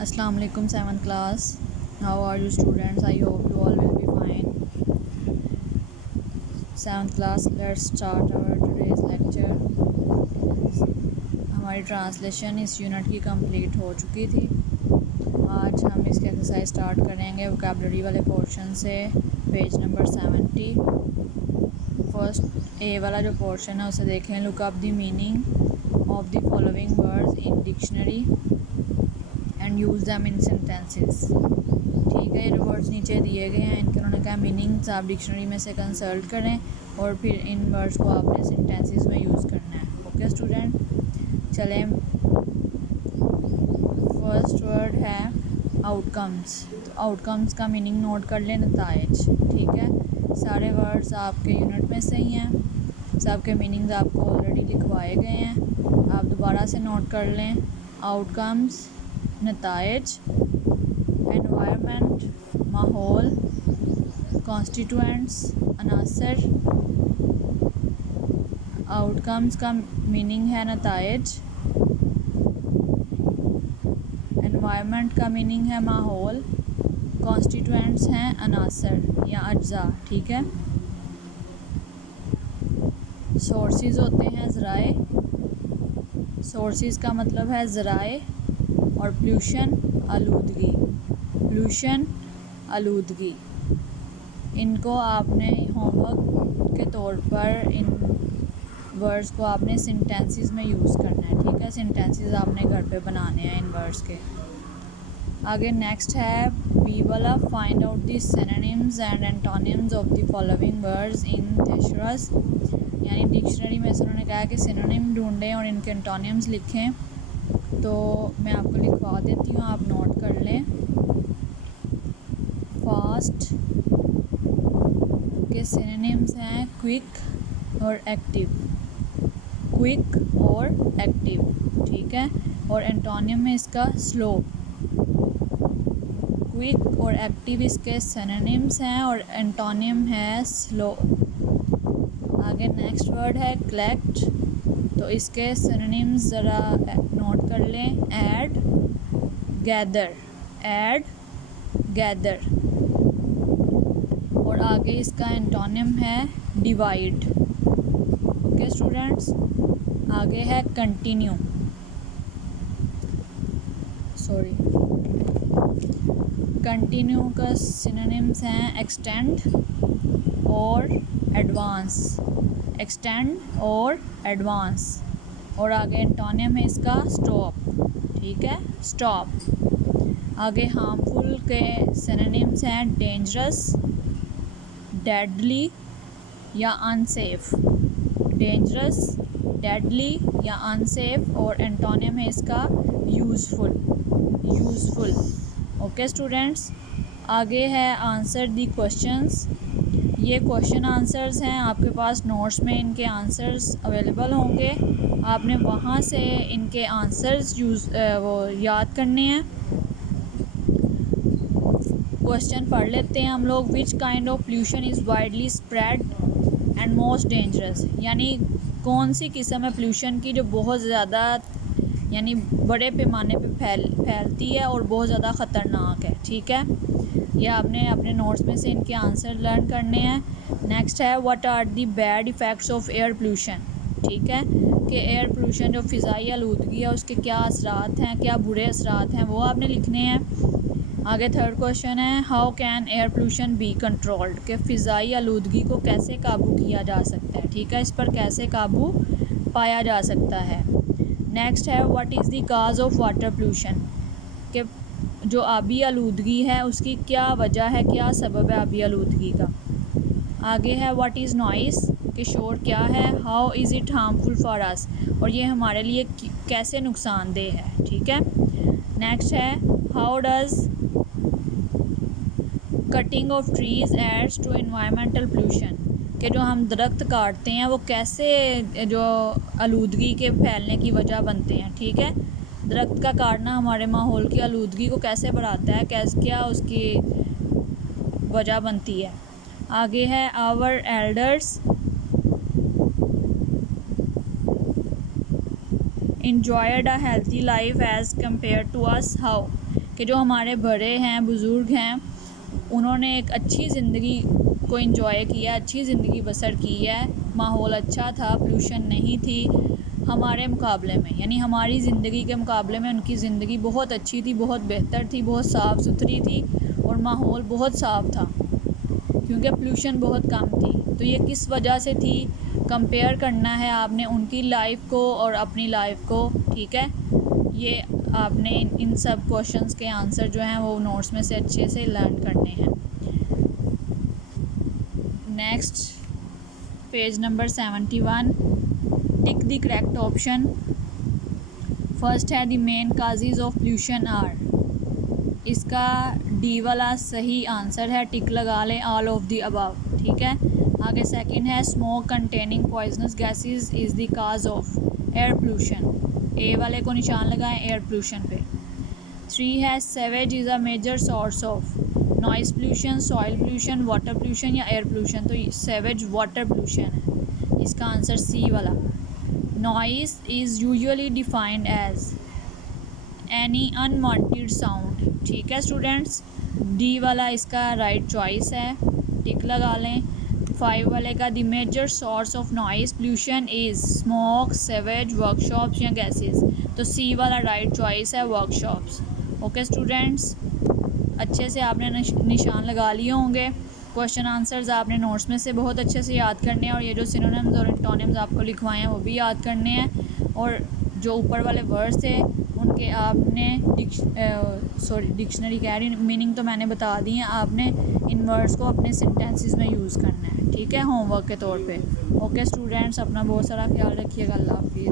Assalamu alaikum 7th class. How are you students? I hope you all will be fine. 7th class, let's start our today's lecture. हमारी translation इस unit की complete हो चुकी थी। आज हम इसकी एक्सरसाइज स्टार्ट करेंगे वोकैबुलरी वाले पोर्शन से, पेज नंबर 70। फर्स्ट ए वाला जो पोर्शन है उसे देखें। Look up the meaning of the following words in dictionary and use them in sentences. ठीक है, ये जो वर्ड्स नीचे दिए गए हैं इनके उन्होंने कहा मीनिंग्स आप डिक्शनरी में से कंसल्ट करें और फिर इन वर्ड्स को आपने सेंटेंसेस में यूज़ करना है। ओके स्टूडेंट, चलें। फर्स्ट वर्ड है आउटकम्स। तो आउटकम्स का मीनिंग नोट कर लें, नताइज। ठीक है, सारे वर्ड्स आपके यूनिट में से ही हैं, सबके मीनिंग्स आपको ऑलरेडी लिखवाए गए हैं, आप दोबारा से नोट कर लें। आउटकम्स, नताइज, एनवायरनमेंट, माहौल, कॉन्स्टिट्यूएंट्स, अनासर। आउटकम्स का मीनिंग है नताइज, एनवायरनमेंट का मीनिंग है माहौल, कॉन्स्टिट्यूएंट्स हैं अनासर या अज्जा। ठीक है, सोर्सेज होते हैं ज़राए। सोर्सेज का मतलब है ज़राए। और पोल्यूशन, आलूदगी। पोल्यूशन, आलूदगी, इनको आपने होमवर्क के तौर पर इन वर्ड्स को आपने सेंटेंसेस में यूज़ करना है। ठीक है, सेंटेंसेस आपने घर पे बनाने हैं इन वर्ड्स के। आगे नेक्स्ट है बी वाला, find out the synonyms and antonyms of the following words in thesaurus. यानी डिक्शनरी में से उन्होंने कहा कि सिनोनिम ढूंढें और इनके एंटोनिम्स लिखें। तो मैं आपको लिखवा देती हूँ, आप नोट कर लें। फास्ट के सिनोनिम्स हैं क्विक और एक्टिव। क्विक और एक्टिव, ठीक है। और एंटोनिम में इसका स्लो। क्विक और एक्टिव इसके सिनोनिम्स हैं और एंटोनिम है स्लो। आगे नेक्स्ट वर्ड है कलेक्ट। तो इसके सिनोनिम्स ज़रा नोट कर लें। Add, gather. Add, gather. और आगे इसका एंटोनिम है डिवाइड। ओके स्टूडेंट्स, आगे है कंटिन्यू। सॉरी, कंटिन्यू का सिनोनिम्स हैं एक्सटेंड और एडवांस। एक्सटेंड और एडवांस। और आगे एंटोनिम है इसका स्टॉप। ठीक है, स्टॉप। आगे हार्मफुल के सिनोनिम्स हैं डेंजरस, डेडली या अनसेफ। डेंजरस, डेडली या अनसेफ। और एंटोनिम है इसका यूज़फुल। यूज़फुल। ओके स्टूडेंट्स, आगे है आंसर दी क्वेश्चंस। ये क्वेश्चन आंसर्स हैं, आपके पास नोट्स में इनके आंसर्स अवेलेबल होंगे। आपने वहाँ से इनके आंसर्स वो याद करने हैं। क्वेश्चन पढ़ लेते हैं हम लोग। Which kind of pollution is widely spread and most dangerous. यानी कौन सी किस्म है पोल्यूशन की जो बहुत ज़्यादा यानी बड़े पैमाने पे फैलती है और बहुत ज़्यादा ख़तरनाक है। ठीक है, ये आपने अपने नोट्स में से इनके आंसर लर्न करने हैं। नेक्स्ट है what are the bad effects of air pollution. ठीक है, कि एयर पोल्यूशन जो फ़िज़ाई आलूदगी है उसके क्या असरात हैं, क्या बुरे असरात हैं, वो आपने लिखने हैं। आगे थर्ड क्वेश्चन है how can air pollution be controlled. कि फ़िज़ाई आलूदगी को कैसे काबू किया जा सकता है। ठीक है, इस पर कैसे काबू पाया जा सकता है। नेक्स्ट है what is the cause of water pollution. कि जो आबी आलूदगी है उसकी क्या वजह है, क्या सबब है आबी आलूदगी का। आगे है व्हाट इज़ नॉइस, कि शोर क्या है। How is it harmful for us, और ये हमारे लिए कैसे नुकसानदेह है। ठीक है। नेक्स्ट है how does cutting of trees adds to environmental pollution. कि जो हम दरख्त काटते हैं वो कैसे जो आलूदगी के फैलने की वजह बनते हैं। ठीक है, दरख्त का काटना हमारे माहौल की आलूदगी को कैसे बढ़ाता है, क्या उसकी वजह बनती है। आगे है our elders enjoyed a healthy life as compared to us how, कि जो हमारे बड़े हैं, बुज़ुर्ग हैं, उन्होंने एक अच्छी ज़िंदगी को एंजॉय किया, अच्छी ज़िंदगी बसर की है, माहौल अच्छा था, पोल्यूशन नहीं थी हमारे मुकाबले में, यानी हमारी ज़िंदगी के मुकाबले में उनकी ज़िंदगी बहुत अच्छी थी, बहुत बेहतर थी, बहुत साफ़ सुथरी थी और माहौल बहुत साफ़ था क्योंकि पोल्यूशन बहुत कम थी। तो ये किस वजह से थी, कंपेयर करना है आपने उनकी लाइफ को और अपनी लाइफ को, ठीक है। ये आपने इन सब क्वेश्चंस के आंसर जो हैं वो नोट्स में से अच्छे से लर्न करने हैं। Next page number 71, tick the correct option. First है the main causes of pollution are, इसका डी वाला सही आंसर है, टिक लगा लें, ऑल ऑफ द अबव, ठीक है। आगे सेकंड है smoke containing poisonous gases is the cause of air pollution, A वाले को निशान लगाएं एयर पोल्यूशन पे। 3 है sewage is a major source of noise pollution, soil pollution, water pollution या एयर पोल्यूशन, तो सेवेज वाटर पोल्यूशन है, इसका आंसर सी वाला। Noise is usually defined as any unwanted sound, ठीक है स्टूडेंट्स, डी वाला इसका राइट चॉइस है, टिक लगा लें। 5 वाले का the major source of noise pollution is smoke, sewage, workshops या गैसेस, तो सी वाला राइट चॉइस है, वर्कशॉप्स। ओके स्टूडेंट्स, अच्छे से आपने निशान लगा लिए होंगे। क्वेश्चन आंसर्स आपने नोट्स में से बहुत अच्छे से याद करने हैं और ये जो सिनोनिम्स और एंटोनिम्स आपको लिखवाए हैं वो भी याद करने हैं, और जो ऊपर वाले वर्ड्स थे उनके आपने डिक्शनरी कह रही, मीनिंग तो मैंने बता दी हैं, आपने इन वर्ड्स को अपने सेंटेंसेस में यूज़ करना है, ठीक है, होमवर्क के तौर पे। ओके स्टूडेंट्स, अपना बहुत सारा ख्याल रखिएगा, अल्लाह हाफिज़।